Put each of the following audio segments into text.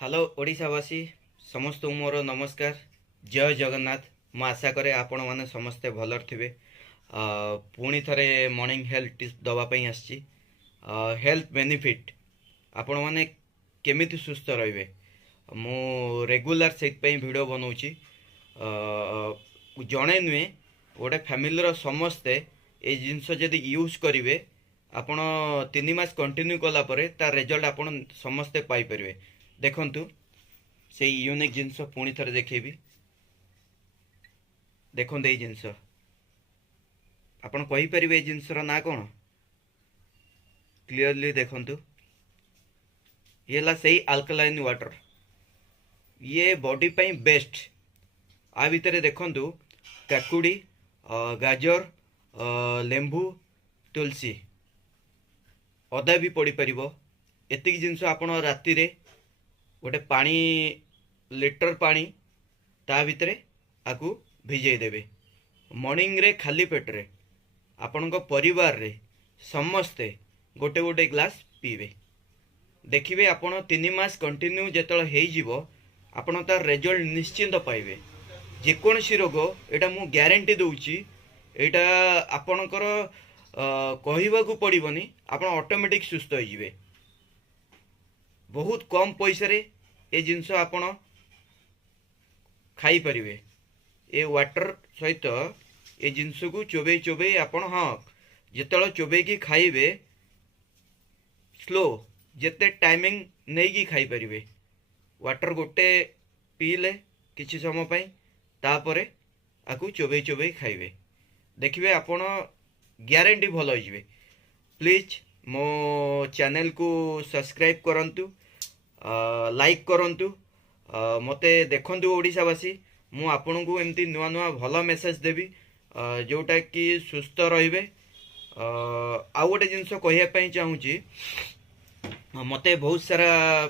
Hello ओडिशावासी समस्त मोर नमस्कार। जय जगन्नाथ। मु आशा करे आपण माने समस्ते भलर थिबे। पुणी थरे मॉर्निंग हेल्थ टिप्स दवाई आसी हेल्थ बेनिफिट आपण माने केमिति सुस्थ रहिबे मु रेगुलर सेट पे वीडियो बनाउची। जणे नुहे गोटे फैमिली समस्ते ए जिनस जदि यूज करेंगे आपण 3 मास कंटिन्यू कला परे तार रिजल्ट आपण समस्ते पाई परिवे। देखंतु से यूनिक जिनस पुणी थरे देखेबी। देखो ए जिनस आपण कहि परिवे ए जिनसर ना कोन क्लियरली देखंतु। ये ला सही अल्कलाइन वाटर, ये बॉडी पई बेस्ट। आ भितर देखंतु काकुड़ी, गाजर, लेंबू, तुलसी, अदा भी पड़ी परिबो। एतिक जिनस आपण राति रे गोटे पानी लिटर पानी ता भितर आकु भिजई देबे। मॉर्निंग रे खाली पेट रे आपण परिवार रे समस्ते गोटे गोटे ग्लास पीबे। देखिए आपण 3 मास कंटिन्यू जेतल हेई जीवो आपण तार रिजल्ट निश्चिंत पाइबे। जेकोसी रोग एटा मु ग्यारंटी दूची, एटा आपणकर कहवाकू पड़ोनी, आप ऑटोमेटिक सुस्थ हो जाए। बहुत कम पैसा रे ए जिनस आपण खाई परिवे। ए वाटर सहित ए जिनस को चोबे चोबे आपण हाँ जिते चोबे की खाइबे स्लो जिते टाइमिंग नहीं की खाई परिवे। वाटर गोटे पीले किछि समय पई तापरे आकु चोबे चोबे खाइबे। देखिए आपण ग्यारंटी भल हो। प्लीज मो चैनल को सब्सक्राइब करंतु, लाइक करंतु। मते देखंतु ओडिशावासी मु आपन को एमती नुआ नुआ भल मेसेज देबी जोटा कि सुस्थ रहिबे। आ गोटे जिनस कहया पई चाहूची, मते बहुत सारा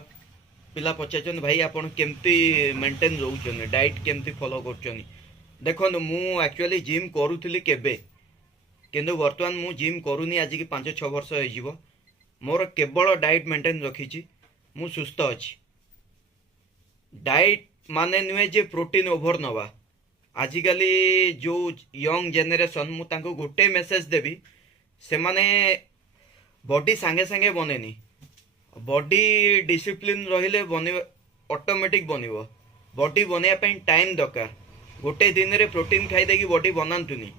पिला पचाचन भाई आपन केमती मेंटेन रहउचन, डाइट केमती फॉलो करचन। देखो मु एक्चुअली जिम करूथली केबे, किंतु वर्तमान मु जिम करूनी आज की 5-6 वर्ष हो। मोर केवल डाइट मेंटेन रखी, मु सुस्थ अच्छी। डाइट माने नुहे जे प्रोटीन ओभर नवा। आजिकाली जो यंग जेनेरेशन मु तांको गोटे मेसेज देबी, से माने बॉडी सांगे सांगे बनेनी। बॉडी डिसिप्लिन रहिले बने ऑटोमेटिक बनिवो। बॉडी बनया पई टाइम दरकार। गोटे दिन रे प्रोटीन खाई देकी बॉडी बनांतुनी,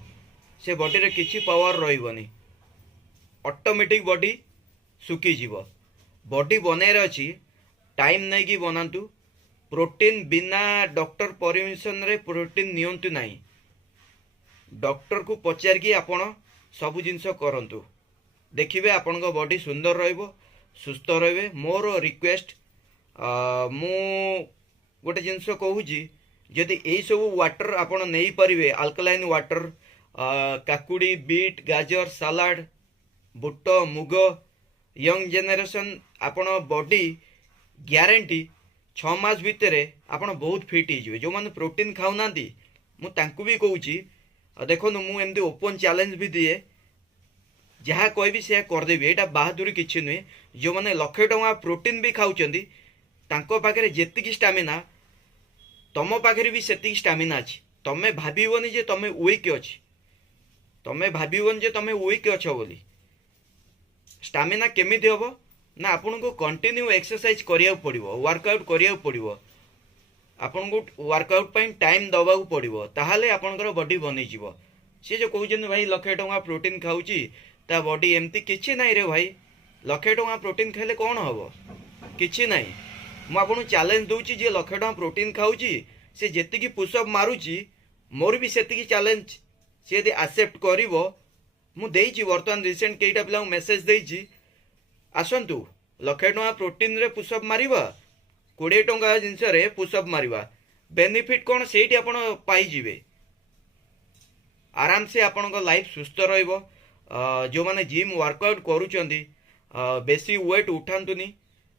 से बॉडी रे किछि पावर रहिबनी, ऑटोमेटिक बॉडी सुकी जीवो। बॉडी बनेर अछि टाइम नहीं कि बनातु। प्रोटीन बिना डॉक्टर परमिशन रे प्रोटीन नियंतु नहीं। डॉक्टर को पचार कि आपण सब जिनस करंतु। देखिबे आपण को बॉडी सुंदर रहइबो, सुस्थ रहिबे। मोर रिक्वेस्ट मु गोटे जिनस कहूची, जदि एई सब वाटर आपण नहीं परिवे, अल्कलाइन वाटर, काकुड़ी, बीट, गाजर, सलाड, बुट, मुग, यंग जेनेरेशन आपण बॉडी ग्यारंटी 6 मास भितर आपण बहुत फिट हो। जो मैंने प्रोटीन खाऊना मुझे भी कहूँ, देखो मुझे एमती ओपन चैलेंज भी दिए, जहाँ कहबी से करदेवी। यहाँ बहादुरी किसी नुहे। जो मैंने लक्षे टଙ୍କା प्रोटीन भी खाऊँच पाखे जी स्टामिना तुम पाखे भी से स्टामिना अच्छी। तुम्हें भावनी जे तुम्हें वीक अच्छी, तुम्हें भावन जे तुम्हें वीक अछ बोली। स्टामिना केमिति हम ना आपन को कंटिन्यू एक्सरसाइज करिया पड़िबो, वर्कआउट करिया पड़िबो। आपन को वर्कआउट पई टाइम दबा पड़िबो, ताहाले आपनकर बॉडी बनी जीवो। से जो कहउछन भाई लक्षे टଙ୍କା प्रोटीन खाउची ता बॉडी एमती किछि नाही रे भाई। लक्षे टଙ୍କା प्रोटीन खाइले कोन हबो? किछि नाही। मु आपन चैलेंज दउची जे लक्षे टଙ୍କା प्रोटीन खाउची से जेतिकी पुशअप मारुची मोर भी सेतिकी चैलेंज से यदि एक्सेप्ट करिवो मु देइची। वर्तमान रिसेंट केइटा पिला मेसेज देइची, आसंतु लक्षे टଙ୍କା प्रोटीन रे पुशअप मारिबा, 20 टଙ୍କା जिनस रे पुशअप मारिबा। बेनिफिट कोन सेठी आपण पाई जिवे। आराम से आपण को लाइफ सुस्थ रहिबो। जो माने जिम वर्कआउट करूचंदी बेसी वेट उठांतुनी।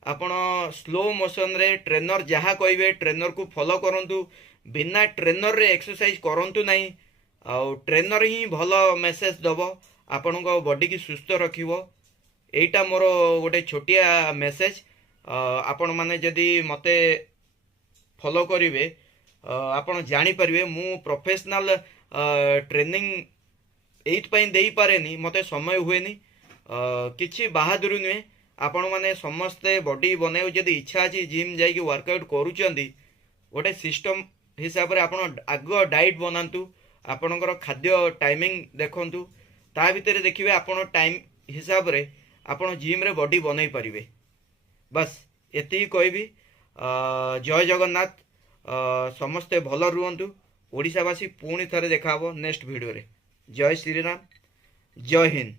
आपण स्लो मोशन रे ट्रेनर जहाँ कहबे ट्रेनर को फॉलो करंतु। बिना ट्रेनर रे एक्सरसाइज करंतु नहीं। ट्रेनर ही भल मेसेज दब, आपण बॉडी की सुस्थ रखिबो। एटा मोर गोटे छोटिया मेसेज आपण माने जदि मते फॉलो करिवे आपण जानी परिवे मु प्रोफेशनल ट्रेनिंग एइथपाई देई पारेनी मते समय हुएनी किछि बहादुरी नुहे आपण माने समस्ते बॉडी बनाव जदि इच्छा अछि जिम जाई कि वर्कआउट करूचंदी गोटे सिस्टम हिसाब रे आपण आग डाइट बनांतु आपणकर खाद्य टाइमिंग देखंतु ता भितर देखिवे आपण टाइम हिसाब रे आपण जिम रे बॉडी बनई पारिबे बस एति कहबी जय जगन्नाथ समस्ते भल रुहंतु ओडिशावासी पुणी थरे देखा नेक्स्ट वीडियो रे जय श्री राम जय हिंद।